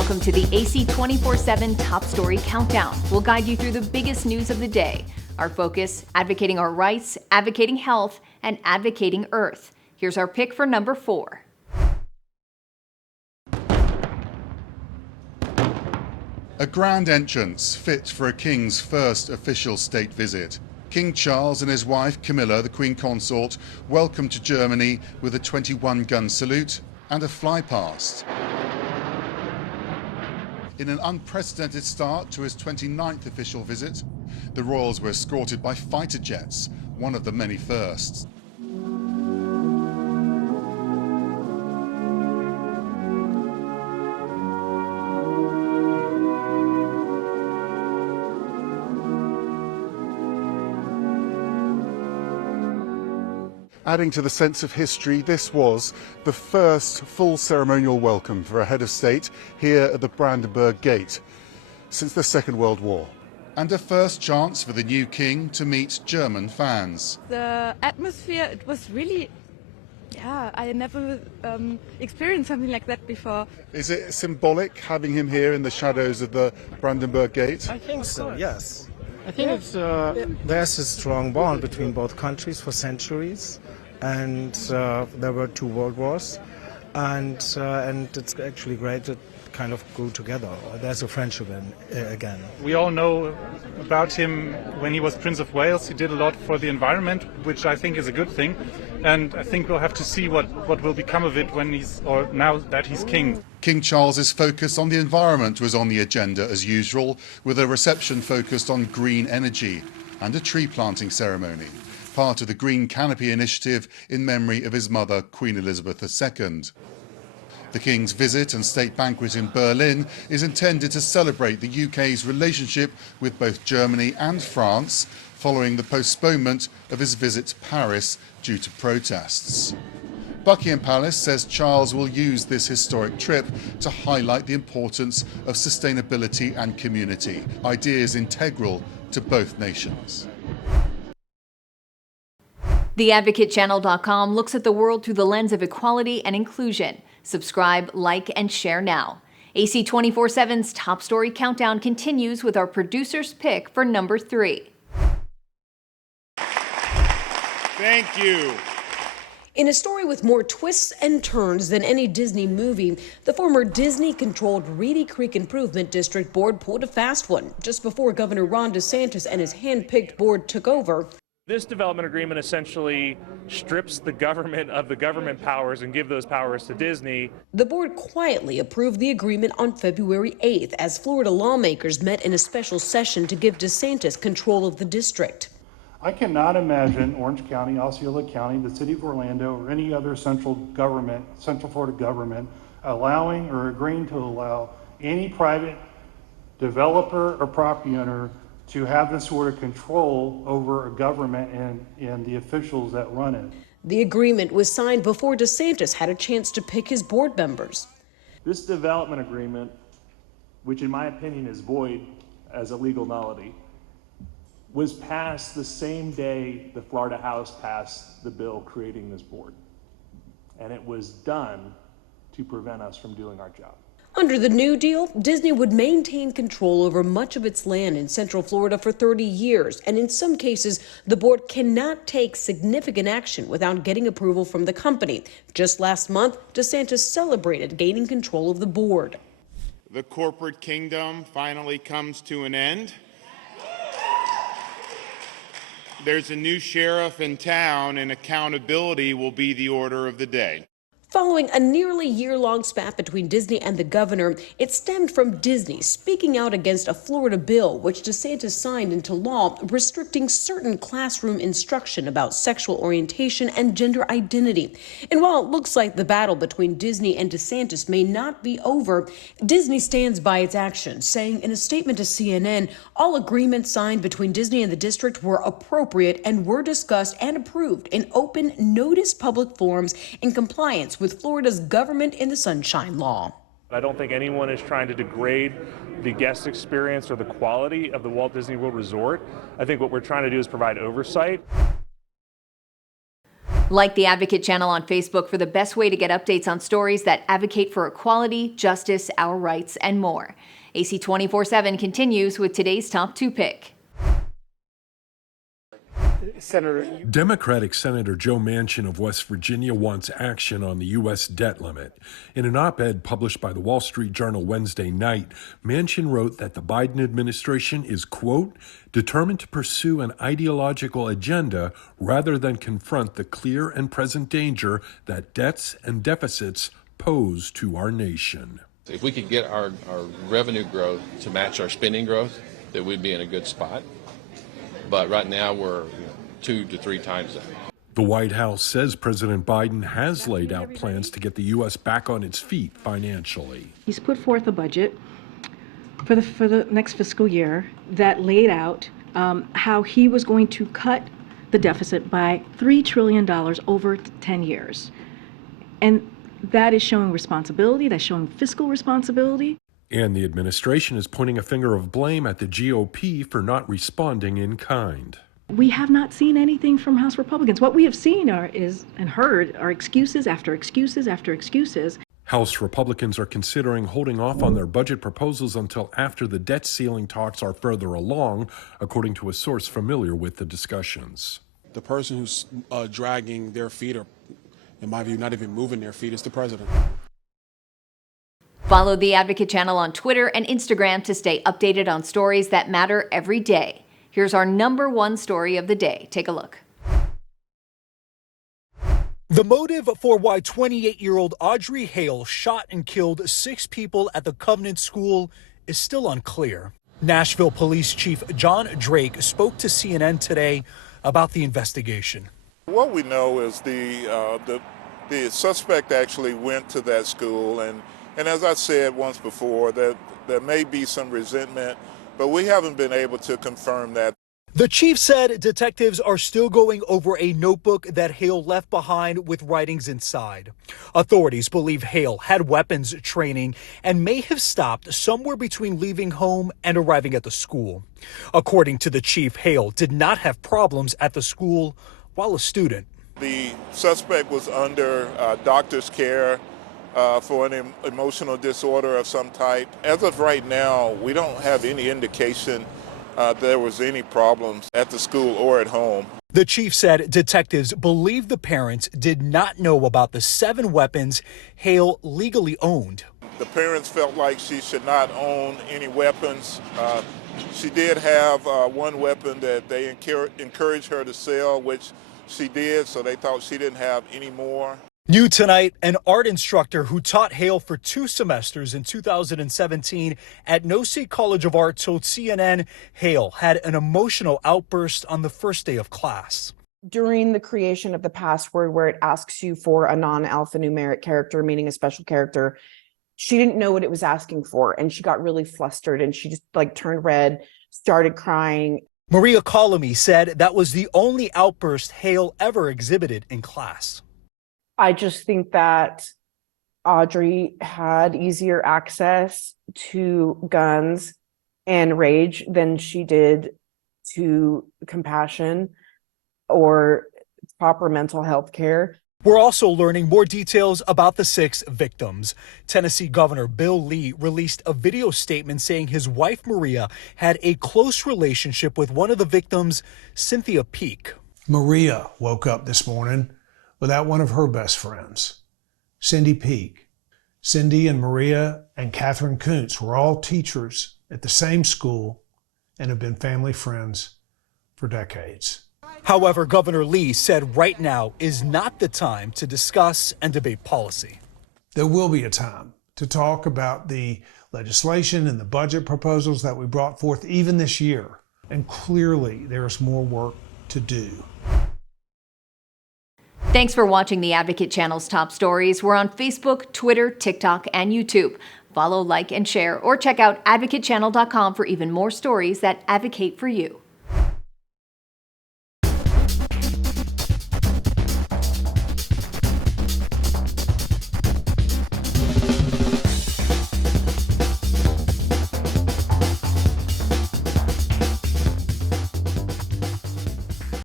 Welcome to the AC 24/7 Top Story Countdown. We'll guide you through the biggest news of the day. Our focus, advocating our rights, advocating health, and advocating Earth. Here's our pick for number 4. A grand entrance fit for a king's first official state visit. King Charles and his wife Camilla, the Queen Consort, welcomed to Germany with a 21-gun salute and a flypast. In an unprecedented start to his 29th official visit, the royals were escorted by fighter jets, one of the many firsts. Adding to the sense of history, this was the first full ceremonial welcome for a head of state here at the Brandenburg Gate since the Second World War. And a first chance for the new king to meet German fans. The atmosphere, it was really, I never experienced something like that before. Is it symbolic having him here in the shadows of the Brandenburg Gate? I think so, yes. I think there's a strong bond between both countries for centuries. And there were 2 world wars, and it's actually great to kind of go together. There's a friendship again. We all know about him when he was Prince of Wales. He did a lot for the environment, which I think is a good thing. And I think we'll have to see what will become of it now that he's king. King Charles's focus on the environment was on the agenda as usual, with a reception focused on green energy and a tree planting ceremony, part of the Green Canopy initiative in memory of his mother, Queen Elizabeth II. The King's visit and state banquet in Berlin is intended to celebrate the UK's relationship with both Germany and France following the postponement of his visit to Paris due to protests. Buckingham Palace says Charles will use this historic trip to highlight the importance of sustainability and community, ideas integral to both nations. TheAdvocateChannel.com looks at the world through the lens of equality and inclusion. Subscribe, like, and share now. AC 24/7's Top Story Countdown continues with our producer's pick for number 3. Thank you. In a story with more twists and turns than any Disney movie, the former Disney-controlled Reedy Creek Improvement District Board pulled a fast one just before Governor Ron DeSantis and his hand-picked board took over. This development agreement essentially strips the government of the government powers and give those powers to Disney. The board quietly approved the agreement on February 8th as Florida lawmakers met in a special session to give DeSantis control of the district. I cannot imagine Orange County, Osceola County, the city of Orlando, or any other Central Florida government allowing or agreeing to allow any private developer or property owner to have this sort of control over a government and the officials that run it. The agreement was signed before DeSantis had a chance to pick his board members. This development agreement, which in my opinion is void as a legal nullity, was passed the same day the Florida House passed the bill creating this board. And it was done to prevent us from doing our job. Under the new deal, Disney would maintain control over much of its land in Central Florida for 30 years, and in some cases, the board cannot take significant action without getting approval from the company. Just last month, DeSantis celebrated gaining control of the board. The corporate kingdom finally comes to an end. There's a new sheriff in town, and accountability will be the order of the day. Following a nearly year-long spat between Disney and the governor, it stemmed from Disney speaking out against a Florida bill which DeSantis signed into law restricting certain classroom instruction about sexual orientation and gender identity. And while it looks like the battle between Disney and DeSantis may not be over, Disney stands by its actions, saying in a statement to CNN, all agreements signed between Disney and the district were appropriate and were discussed and approved in open, noticed public forums in compliance with Florida's Government in the Sunshine Law. I don't think anyone is trying to degrade the guest experience or the quality of the Walt Disney World Resort. I think what we're trying to do is provide oversight. Like the Advocate channel on Facebook for the best way to get updates on stories that advocate for equality, justice, our rights, and more. AC 24/7 continues with today's top 2 pick. Democratic Senator Joe Manchin of West Virginia wants action on the U.S. debt limit. In an op-ed published by the Wall Street Journal Wednesday night, Manchin wrote that the Biden administration is, quote, determined to pursue an ideological agenda rather than confront the clear and present danger that debts and deficits pose to our nation. If we could get our revenue growth to match our spending growth, then we'd be in a good spot. But right now we're 2 to 3 times that. The White House says President Biden has laid out plans to get the U.S. back on its feet financially. He's put forth a budget for the next fiscal year that laid out how he was going to cut the deficit by $3 trillion over 10 years. And that is showing responsibility, that's showing fiscal responsibility. And the administration is pointing a finger of blame at the GOP for not responding in kind. We have not seen anything from House Republicans. What we have seen and heard are excuses after excuses after excuses. House Republicans are considering holding off on their budget proposals until after the debt ceiling talks are further along, according to a source familiar with the discussions. The person who's dragging their feet, or in my view, not even moving their feet, is the president. Follow the Advocate channel on Twitter and Instagram to stay updated on stories that matter every day. Here's our number 1 story of the day. Take a look. The motive for why 28-year-old Audrey Hale shot and killed 6 people at the Covenant School is still unclear. Nashville Police Chief John Drake spoke to CNN today about the investigation. What we know is the suspect actually went to that school, and as I said once before, that there may be some resentment, but we haven't been able to confirm that. The chief said detectives are still going over a notebook that Hale left behind with writings inside. Authorities believe Hale had weapons training and may have stopped somewhere between leaving home and arriving at the school. According to the chief, Hale did not have problems at the school while a student. The suspect was under doctor's care for an emotional disorder of some type. As of right now, we don't have any indication there was any problems at the school or at home. The chief said detectives believe the parents did not know about the 7 weapons Hale legally owned. The parents felt like she should not own any weapons. She did have 1 weapon that they encouraged her to sell, which she did, so they thought she didn't have any more. New tonight, an art instructor who taught Hale for 2 semesters in 2017 at No-See College of Art told CNN Hale had an emotional outburst on the first day of class. During the creation of the password where it asks you for a non-alphanumeric character, meaning a special character, she didn't know what it was asking for, and she got really flustered, and she just turned red, started crying. Maria Colomey said that was the only outburst Hale ever exhibited in class. I just think that Audrey had easier access to guns and rage than she did to compassion or proper mental health care. We're also learning more details about the 6 victims. Tennessee Governor Bill Lee released a video statement saying his wife Maria had a close relationship with one of the victims, Cynthia Peak. Maria woke up this morning without one of her best friends, Cindy Peak. Cindy and Maria and Catherine Kuntz were all teachers at the same school and have been family friends for decades. However, Governor Lee said right now is not the time to discuss and debate policy. There will be a time to talk about the legislation and the budget proposals that we brought forth even this year. And clearly there is more work to do. Thanks for watching the Advocate channel's top stories. We're on Facebook, Twitter, TikTok, and YouTube. Follow, like, and share, or check out advocatechannel.com for even more stories that advocate for you.